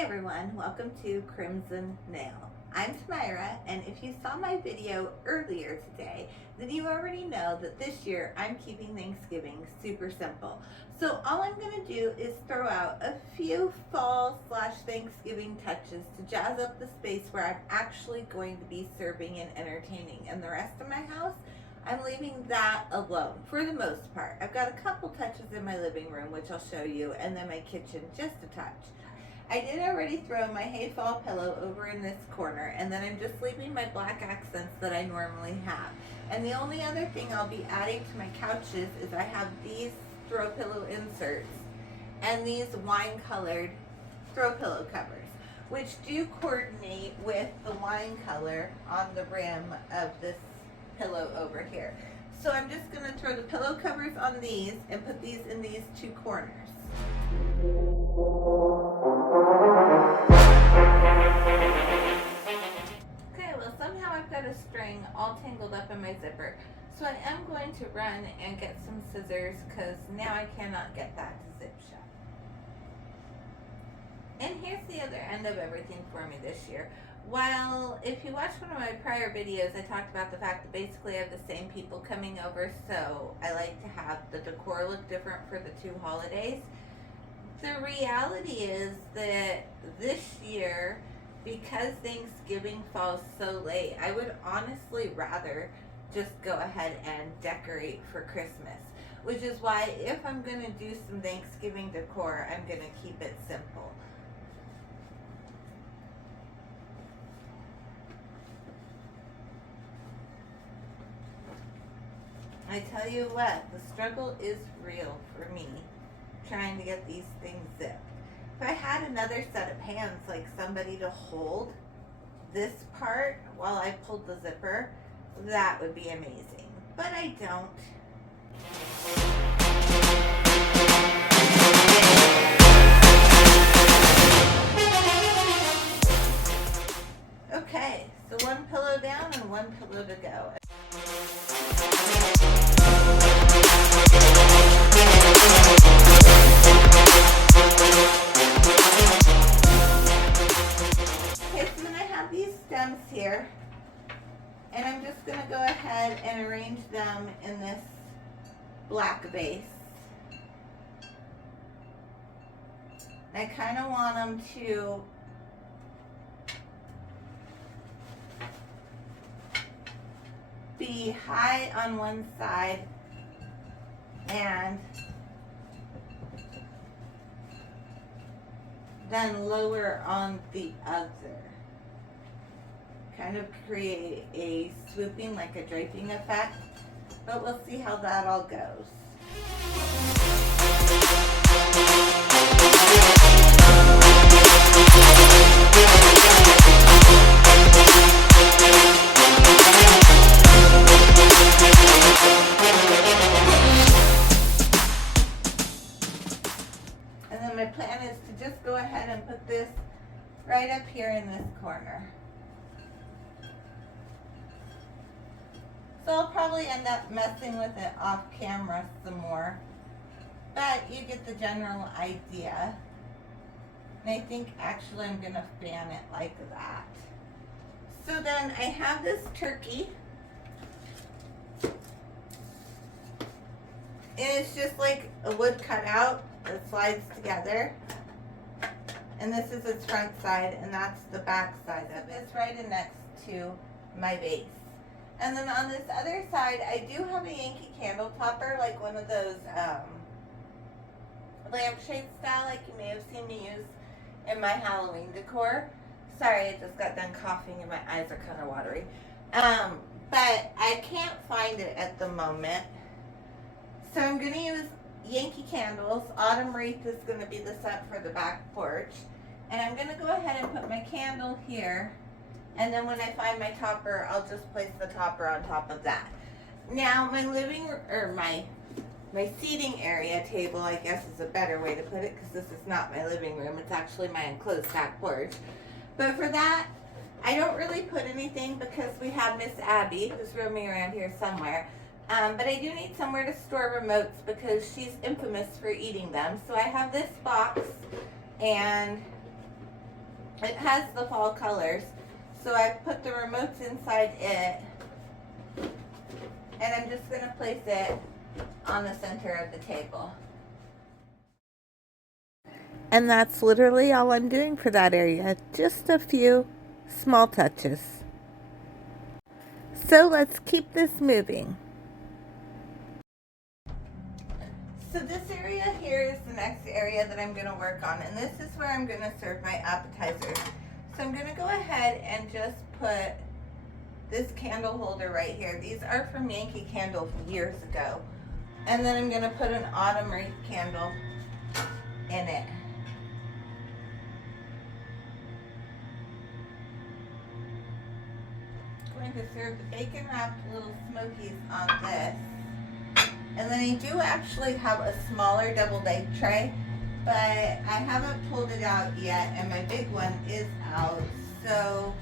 Hey everyone, welcome to Crimson Nail. I'm Tamira, and if you saw my video earlier today, then you already know that this year I'm keeping Thanksgiving super simple. So all I'm going to do is throw out a few fall/Thanksgiving touches to jazz up the space where I'm actually going to be serving and entertaining. And the rest of my house, I'm leaving that alone for the most part. I've got a couple touches in my living room, which I'll show you, and then my kitchen, just a touch. I did already throw my hay fall pillow over in this corner, and then I'm just leaving my black accents that I normally have. And the only other thing I'll be adding to my couches is I have these throw pillow inserts and these wine colored throw pillow covers, which do coordinate with the wine color on the rim of this pillow over here. So I'm just going to throw the pillow covers on these and put these in these two corners. Okay, well somehow I've got a string all tangled up in my zipper. So I am going to run and get some scissors because now I cannot get that to zip shut. And here's the other end of everything for me this year. While if you watch one of my prior videos, I talked about the fact that basically I have the same people coming over, so I like to have the decor look different for the two holidays. The reality is that this year, because Thanksgiving falls so late, I would honestly rather just go ahead and decorate for Christmas. Which is why if I'm going to do some Thanksgiving decor, I'm going to keep it simple. I tell you what, the struggle is real for me trying to get these things zipped. If I had another set of hands, like somebody to hold this part while I pulled the zipper, that would be amazing. But I don't. Okay, so one pillow down and one pillow to go. Here, and I'm just going to go ahead and arrange them in this black vase. I kind of want them to be high on one side and then lower on the other. Kind of create a swooping, like a draping effect, but we'll see how that all goes. And then my plan is to just go ahead and put this right up here in this corner. So I'll probably end up messing with it off camera some more, but you get the general idea. And I think actually I'm going to fan it like that. So then I have this turkey. And it's just like a wood cutout that slides together. And this is its front side, and that's the back side of it. It's right in next to my vase. And then on this other side, I do have a Yankee candle topper, like one of those lampshade style, like you may have seen me use in my Halloween decor. Sorry, I just got done coughing and my eyes are kind of watery. But I can't find it at the moment. So I'm going to use Yankee candles. Autumn wreath is going to be the scent for the back porch. And I'm going to go ahead and put my candle here. And then when I find my topper, I'll just place the topper on top of that. Now, my my seating area table, I guess is a better way to put it, because this is not my living room. It's actually my enclosed back porch. But for that, I don't really put anything because we have Miss Abby, who's roaming around here somewhere. But I do need somewhere to store remotes because she's infamous for eating them. So I have this box, and It has the fall colors, so I put the remotes inside it, and I'm just going to place it on the center of the table. And that's literally all I'm doing for that area, just a few small touches. So let's keep this moving. So this area here is the next area that I'm going to work on, and this is where I'm going to serve my appetizers. So I'm going to go ahead and just put this candle holder right here. These are from Yankee Candle years ago. And then I'm going to put an autumn wreath candle in it. I'm going to serve the bacon wrapped little smokies on this. And then I do actually have a smaller double egg tray, but I haven't pulled it out yet, and my big one is out. So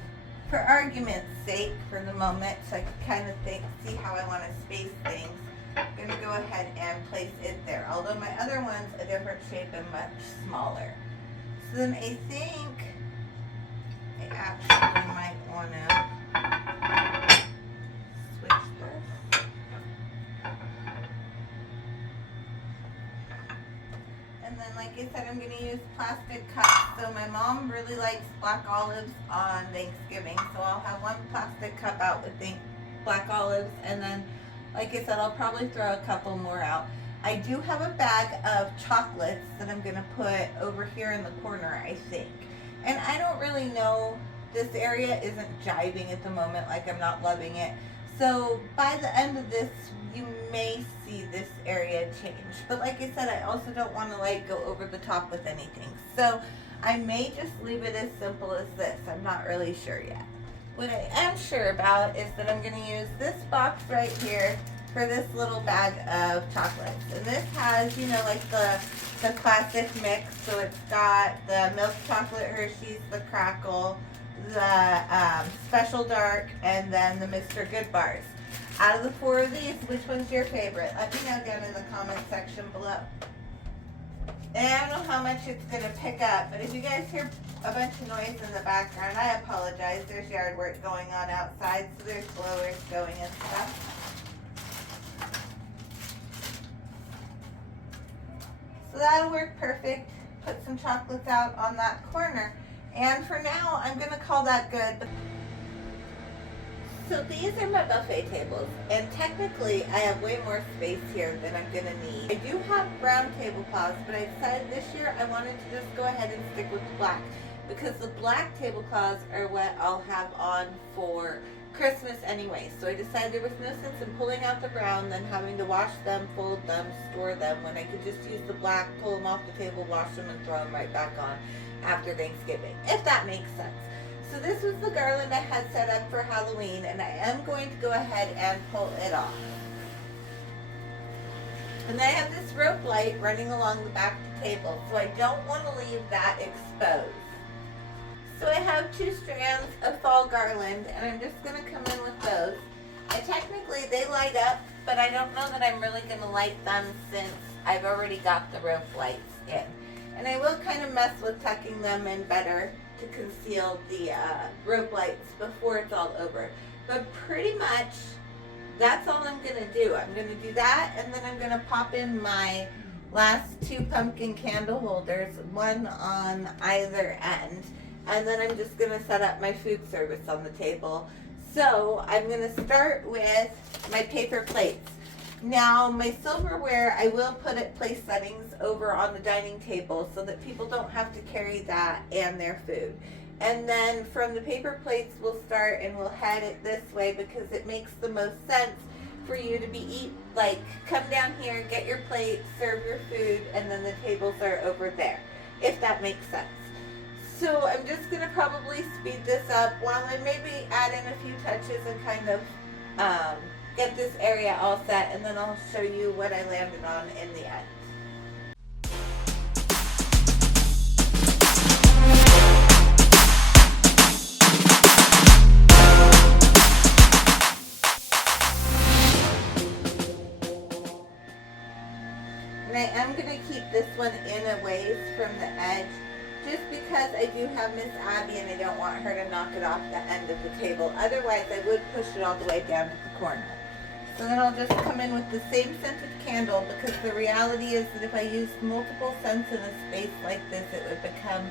for argument's sake, for the moment, so I can kind of see how I want to space things, I'm going to go ahead and place it there. Although my other one's a different shape and much smaller. So then I think I actually might want to switch this. And then, like I said, I'm going to use plastic cups. So my mom really likes black olives on Thanksgiving. So I'll have one plastic cup out with black olives. And then, like I said, I'll probably throw a couple more out. I do have a bag of chocolates that I'm going to put over here in the corner, I think. And I don't really know. This area isn't jiving at the moment. Like, I'm not loving it. So by the end of this, you may see this area change. But like I said, I also don't want to like go over the top with anything. So I may just leave it as simple as this. I'm not really sure yet. What I am sure about is that I'm going to use this box right here for this little bag of chocolates. And this has, you know, like the classic mix. So it's got the milk chocolate Hershey's, the crackle, the special dark, and then the Mr. Good bars. Out of the four of these, which one's your favorite? Let me know down in the comment section below. And I don't know how much it's going to pick up, but if you guys hear a bunch of noise in the background, I apologize. There's yard work going on outside, so there's blowers going and stuff. So that'll work perfect. Put some chocolates out on that corner. And for now, I'm going to call that good. So these are my buffet tables, and technically I have way more space here than I'm going to need. I do have brown tablecloths, but I decided this year I wanted to just go ahead and stick with the black, because the black tablecloths are what I'll have on for Christmas anyway. So I decided there was no sense in pulling out the brown, then having to wash them, fold them, store them, when I could just use the black, pull them off the table, wash them, and throw them right back on after Thanksgiving, if that makes sense. So this was the garland I had set up for Halloween, and I am going to go ahead and pull it off. And I have this rope light running along the back of the table, so I don't want to leave that exposed. So I have 2 strands of fall garland, and I'm just going to come in with those. And technically they light up, but I don't know that I'm really going to light them since I've already got the rope lights in. And I will kind of mess with tucking them in better to conceal the rope lights before it's all over. But pretty much that's all I'm going to do. I'm going to do that, and then I'm going to pop in my last 2 pumpkin candle holders, one on either end. And then I'm just going to set up my food service on the table. So I'm going to start with my paper plates. Now, my silverware, I will put at place settings over on the dining table so that people don't have to carry that and their food. And then from the paper plates, we'll start and we'll head it this way because it makes the most sense for you to come down here, get your plate, serve your food, and then the tables are over there, if that makes sense. So I'm just going to probably speed this up while I maybe add in a few touches and kind of get this area all set, and then I'll show you what I landed on in the end. And I am going to keep this one in a ways from the edge, just because I do have Miss Abby and I don't want her to knock it off the end of the table. Otherwise, I would push it all the way down to the corner. So then I'll just come in with the same scented candle, because the reality is that if I used multiple scents in a space like this, it would become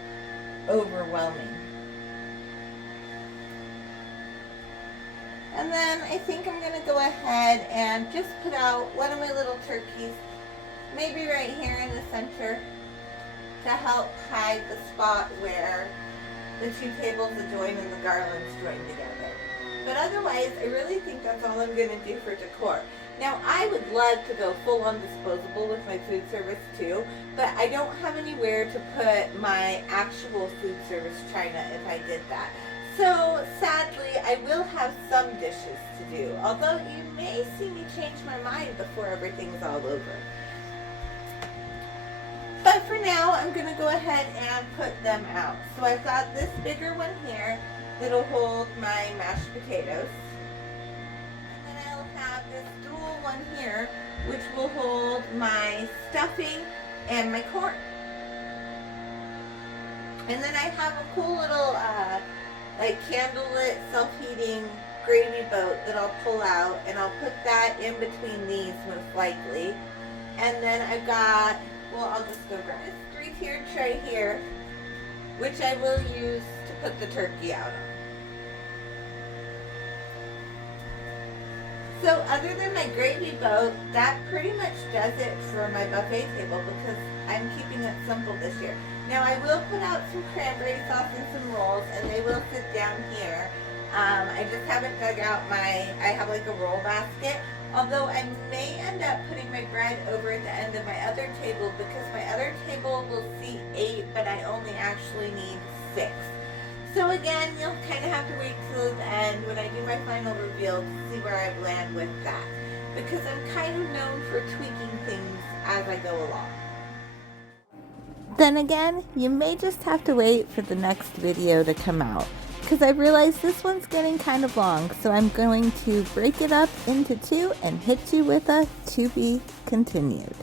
overwhelming. And then I think I'm going to go ahead and just put out one of my little turkeys, maybe right here in the center, to help hide the spot where the two tables adjoin and the garlands join together. But otherwise, I really think that's all I'm going to do for decor. Now, I would love to go full-on disposable with my food service too, but I don't have anywhere to put my actual food service china if I did that. So, sadly, I will have some dishes to do, although you may see me change my mind before everything's all over. But for now, I'm going to go ahead and put them out. So I've got this bigger one here that'll hold my mashed potatoes. And then I'll have this dual one here, which will hold my stuffing and my corn. And then I have a cool little like candlelit self-heating gravy boat that I'll pull out, and I'll put that in between these most likely. And then I've got, well, I'll just go grab this 3-tiered tray here, which I will use to put the turkey out on. So other than my gravy boat, that pretty much does it for my buffet table, because I'm keeping it simple this year. Now I will put out some cranberry sauce and some rolls, and they will sit down here. I just haven't dug out I have like a roll basket. Although I may end up putting my bread over at the end of my other table, because my other table will seat 8, but I only actually need 6. So again, you'll kind of have to wait till the end when I do my final reveal to see where I land with that. Because I'm kind of known for tweaking things as I go along. Then again, you may just have to wait for the next video to come out, because I realized this one's getting kind of long, so I'm going to break it up into 2 and hit you with a to be continued.